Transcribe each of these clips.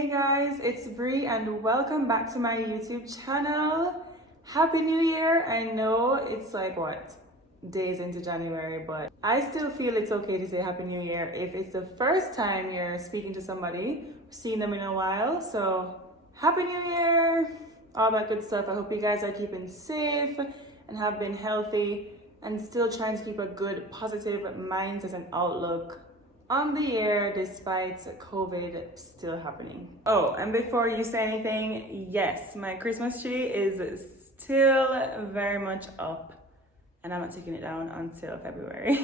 Hey guys, it's Bree and welcome back to my YouTube channel. Happy New Year! I know it's like days into January, but I still feel it's okay to say Happy New Year if it's the first time you're speaking to somebody, seeing them in a while. So Happy New Year! All that good stuff. I hope you guys are keeping safe and have been healthy and still trying to keep a good positive mindset and outlook on the year despite COVID still happening. Oh, and before you say anything, yes, my Christmas tree is still very much up and I'm not taking it down until February.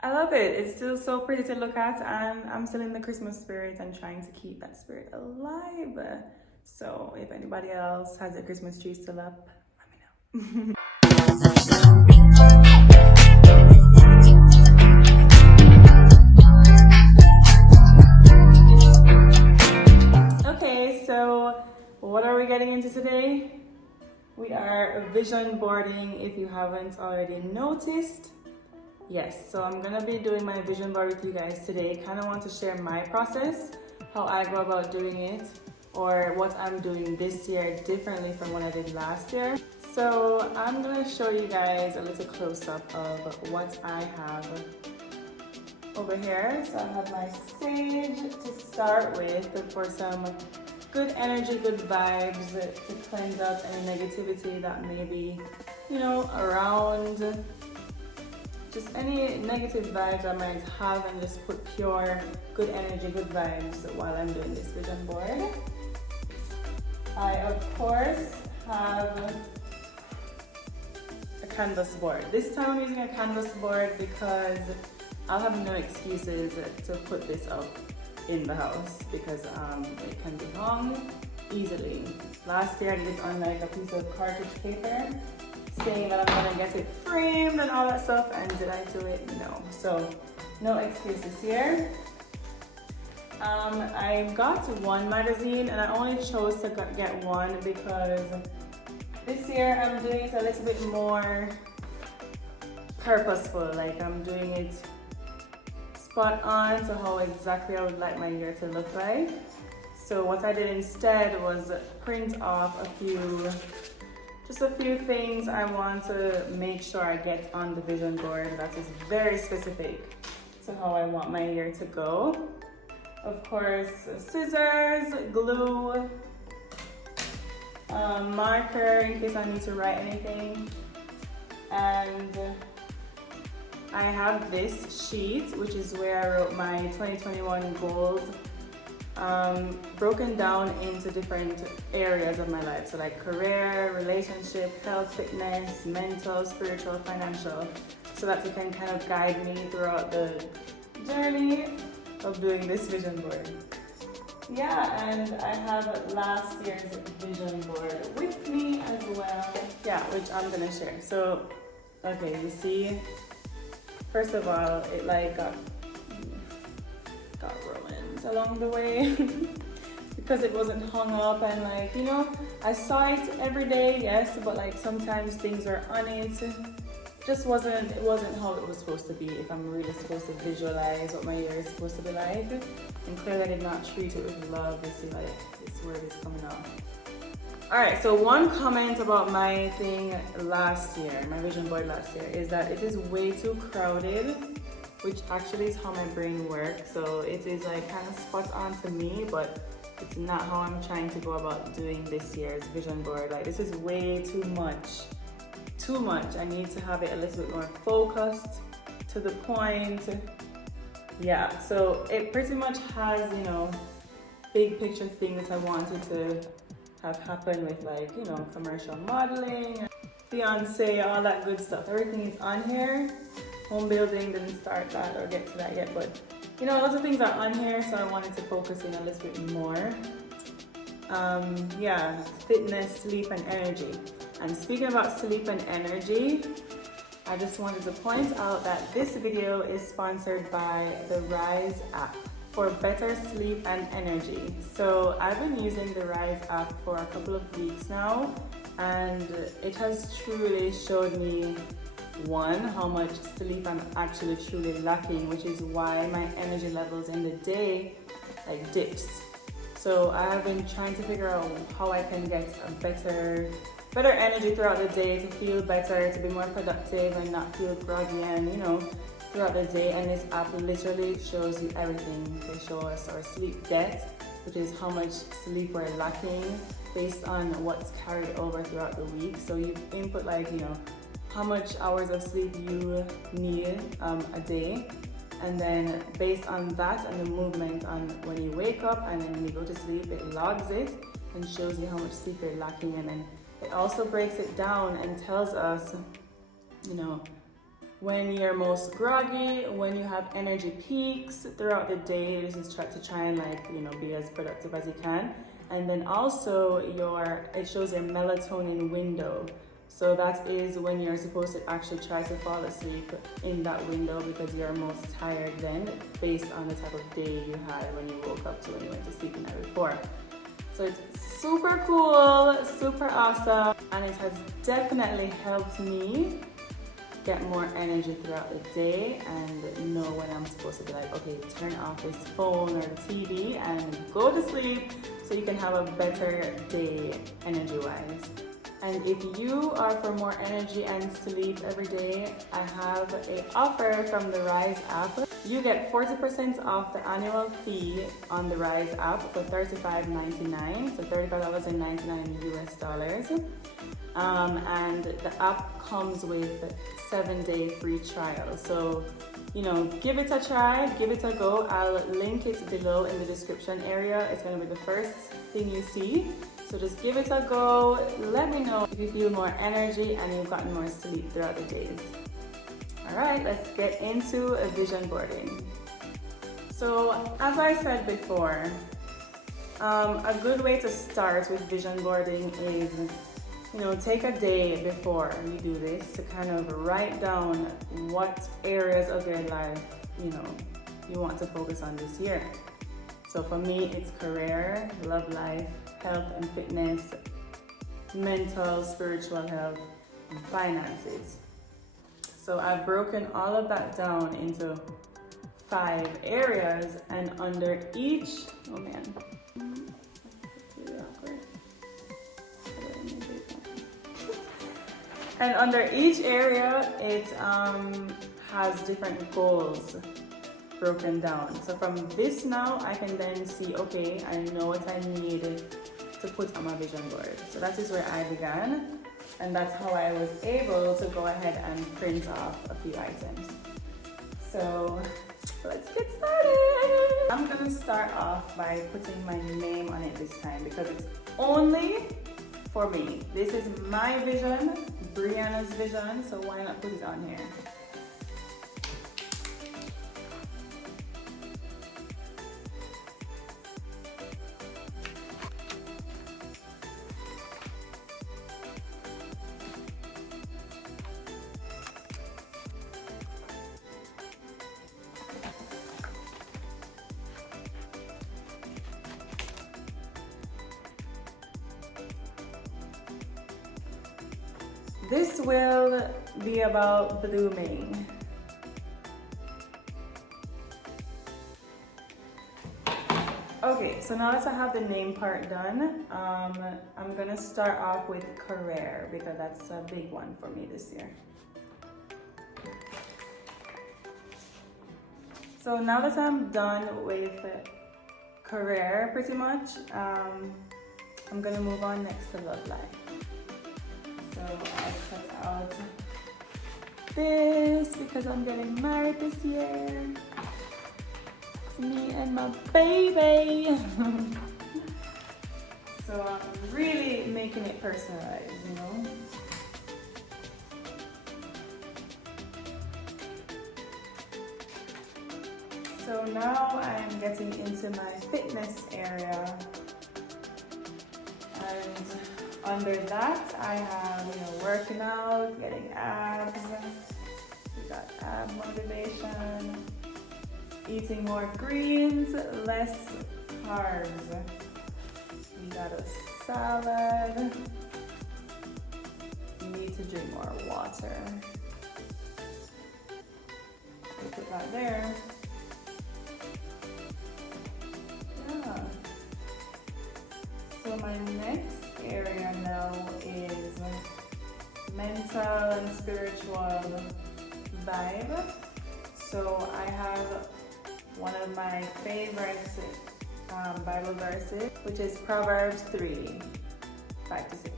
I love it. It's still so pretty to look at and I'm still in the Christmas spirit and trying to keep that spirit alive. So if anybody else has a Christmas tree still up, let me know. So what are we getting into today? We are vision boarding, if you haven't already noticed. Yes, so I'm gonna be doing my vision board with you guys today. Kind of want to share my process, how I go about doing it, or what I'm doing this year differently from what I did last year. So I'm gonna show you guys a little close-up of what I have over here. So I have my sage to start with for some good energy, good vibes to cleanse out any negativity that may be, around. Just any negative vibes I might have and just put pure good energy, good vibes while I'm doing this vision board. I, of course, have a canvas board. This time I'm using a canvas board because I'll have no excuses to put this up in the house because it can be hung easily. Last year I did it on like a piece of cartridge paper saying that I'm gonna get it framed and all that stuff, and did I do it? No. So no excuses here. I got one magazine and I only chose to get one because this year I'm doing it a little bit more purposeful. Like I'm doing it spot on to how exactly I would like my year to look like. So what I did instead was print off a few things I want to make sure I get on the vision board that is very specific to how I want my year to go. Of course, scissors, glue, marker in case I need to write anything, and I have this sheet, which is where I wrote my 2021 goals, broken down into different areas of my life. So like career, relationship, health, fitness, mental, spiritual, financial, so that it can kind of guide me throughout the journey of doing this vision board. Yeah, and I have last year's vision board with me as well. Yeah, which I'm gonna share. So, okay, you see, first of all, it like got ruined along the way because it wasn't hung up and I saw it every day, yes, but like sometimes things are on it. It wasn't how it was supposed to be if I'm really supposed to visualize what my year is supposed to be like. And clearly I did not treat it with love. You see, like this word is coming out. Alright, so one comment about my thing last year, my vision board last year, is that it is way too crowded, which actually is how my brain works. So it is like kind of spot on to me, but it's not how I'm trying to go about doing this year's vision board. Like this is way too much. Too much. I need to have it a little bit more focused, to the point. Yeah, so it pretty much has, big picture things I wanted to have happen with commercial modeling, fiance, all that good stuff. Everything is on here. Home building, didn't start that or get to that yet, but lots of things are on here, so I wanted to focus in a little bit more. Yeah, fitness, sleep, and energy. And speaking about sleep and energy, I just wanted to point out that this video is sponsored by the Rise app for better sleep and energy. So I've been using the Rise app for a couple of weeks now, and it has truly showed me, one, how much sleep I'm actually truly lacking, which is why my energy levels in the day dips. So I have been trying to figure out how I can get a better energy throughout the day, to feel better, to be more productive and not feel groggy and, you know, throughout the day. And this app literally shows you everything. They show us our sleep debt, which is how much sleep we're lacking based on what's carried over throughout the week. So you input like, you know, how much hours of sleep you need a day. And then based on that and the movement on when you wake up and then when you go to sleep, it logs it and shows you how much sleep you're lacking. And then it also breaks it down and tells us, you know, when you're most groggy, when you have energy peaks throughout the day. This is to try and, like, you know, be as productive as you can. And then also it shows your melatonin window. So that is when you're supposed to actually try to fall asleep in that window, because you're most tired then, based on the type of day you had when you woke up to when you went to sleep the night before. So it's super cool, super awesome, and it has definitely helped me get more energy throughout the day and know when I'm supposed to be like, okay, turn off this phone or the TV and go to sleep so you can have a better day energy-wise. And if you are for more energy and sleep every day, I have an offer from the Rise app. You get 40% off the annual fee on the Rise app for $35.99, so $35.99 US dollars. And the app comes with 7-day free trial. So, you know, give it a try, give it a go. I'll link it below in the description area. It's going to be the first thing you see. So just give it a go. Let me know if you feel more energy and you've gotten more sleep throughout the days. All right, let's get into vision boarding. So as I said before, a good way to start with vision boarding is, you know, take a day before you do this to kind of write down what areas of your life, you know, you want to focus on this year. So for me, it's career, love life, health and fitness, mental, spiritual health, and finances. So I've broken all of that down into 5 areas, and under each, oh man, and under each area, it has different goals broken down. So from this now, I can then see, okay, I know what I need to put on my vision board. So that is where I began, and that's how I was able to go ahead and print off a few items. So let's get started. I'm gonna start off by putting my name on it this time because it's only for me. This is my vision, Brianna's vision, so why not put it on here? This will be about blooming. Okay, so now that I have the name part done, I'm gonna start off with career because that's a big one for me this year. So now that I'm done with career pretty much, I'm gonna move on next to love life. So I cut out this because I'm getting married this year. It's me and my baby. So I'm really making it personalized, you know? So now I'm getting into my fitness area. And under that, I have, you know, working out, getting abs. We got ab motivation, eating more greens, less carbs. We got a salad. You need to drink more water. We put that there. Yeah. So my next area now is mental and spiritual vibe. So I have one of my favorite Bible verses, which is Proverbs 3:5-6.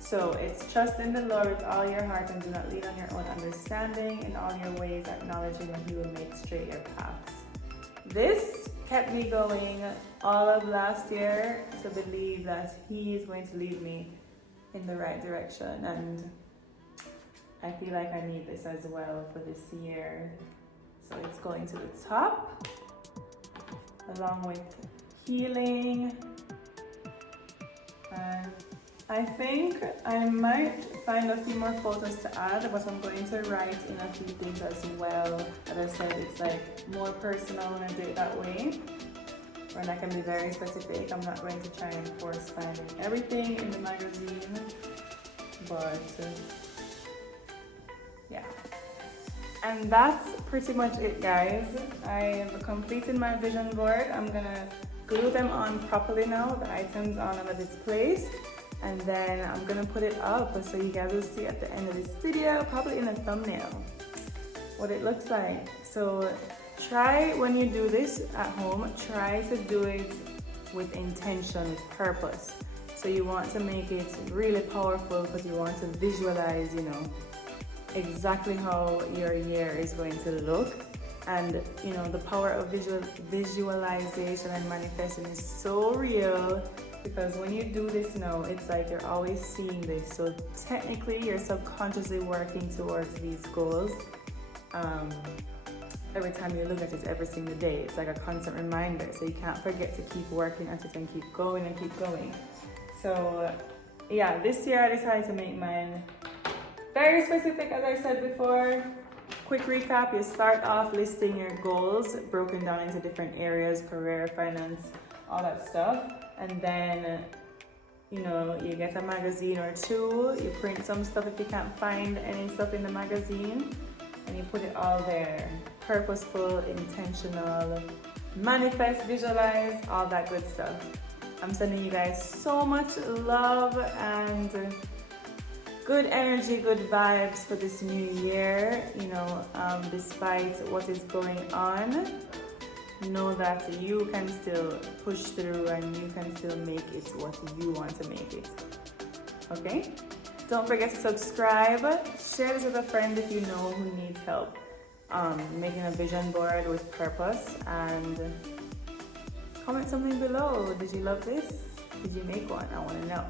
So it's trust in the Lord with all your heart and do not lean on your own understanding. In all your ways acknowledge Him and He will make straight your paths. This kept me going all of last year to believe that He is going to lead me in the right direction, and I feel like I need this as well for this year. So it's going to the top, along with healing, and I think I might find a few more photos to add, but I'm going to write in a few things as well. As I said, it's like more personal when I do it that way, when I can be very specific. I'm not going to try and force find everything in the magazine, but yeah. And that's pretty much it, guys. I've completed my vision board. I'm gonna glue them on properly now, the items on them this place, and then I'm gonna put it up so you guys will see at the end of this video, probably in a thumbnail, what it looks like. So try, when you do this at home, try to do it with intention, with purpose. So you want to make it really powerful because you want to visualize, you know, exactly how your year is going to look. And you know, the power of visualization and manifesting is so real, because when you do this now, it's like you're always seeing this. So technically you're subconsciously working towards these goals. Every time you look at it every single day, it's like a constant reminder. So you can't forget to keep working at it and keep going and keep going. So yeah, this year I decided to make mine very specific, as I said before. Quick recap, you start off listing your goals, broken down into different areas, career, finance, all that stuff. And then, you know, you get a magazine or two, you print some stuff if you can't find any stuff in the magazine, and you put it all there. Purposeful, intentional, manifest, visualize, all that good stuff. I'm sending you guys so much love and good energy, good vibes for this new year. You know, despite what is going on, know that you can still push through and you can still make it what you want to make it. Okay? Don't forget to subscribe. Share this with a friend if you know who needs help making a vision board with purpose, and comment something below. Did you love this? Did you make one? I want to know.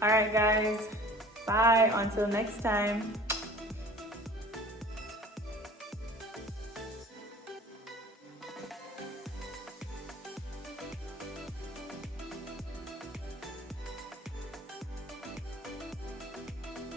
All right, guys. Bye. Until next time.